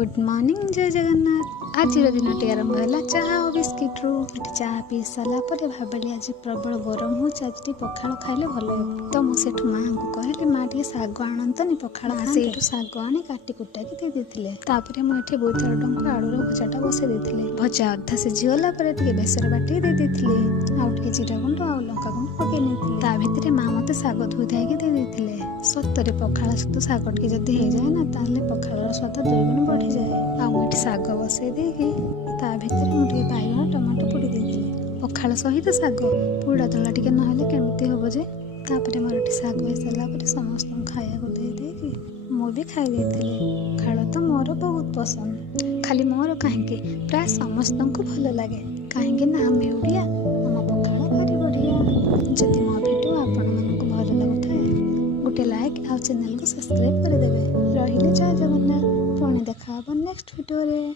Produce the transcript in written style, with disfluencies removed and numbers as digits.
Good morning जय जगन्नाथ। आज दिनटी आरंभ है चाहा और बिस्किट रू चाहा पी सारापर भाविली आज प्रबल गरम हो आज पखाड़ खाइले भल हो। तो मुझे माँ को कहली माँ टे शाग आणतनी पखाड़ से शाग आनी काटी कुटाकी दे देते। मुझे बोईतालु डंक आलूर भजाटा बसई देते। भजा अधा सिझीगला बेसर बाटी दे देते। आउ जीरा गुंड आ लंका गुंड पकई ता भितर माँ मत शाग धोई धाई दे देते। सतरे पखाड़ सहित शाग टे जदि हो जाए ना ताले पखाड़ स्वाद दुई गुण बढ़ी जाए। आठ शाग बसई देकी ता भितर मुझे बैगन टमाटो पोड़ी देती। पखाड़ सहित शाग पोड़ा दला टे ना केमती हम जे मोर शाग हो सारापर समस्त खाया देकी मुझे खाई पखाड़ तो मोर बहुत पसंद। खाली मोर कहीं प्राय समस्त को भल लगे कहीं आम ओडिया आम पखाड़ भारी बढ़िया। जदि मो भिडियो आपण मानक भल लगुए गोटे लाइक आ चैनल को सब्सक्राइब करदेवे। रही जय जगन्नाथ। पुणी देखा नेक्स्ट वीडियो रे।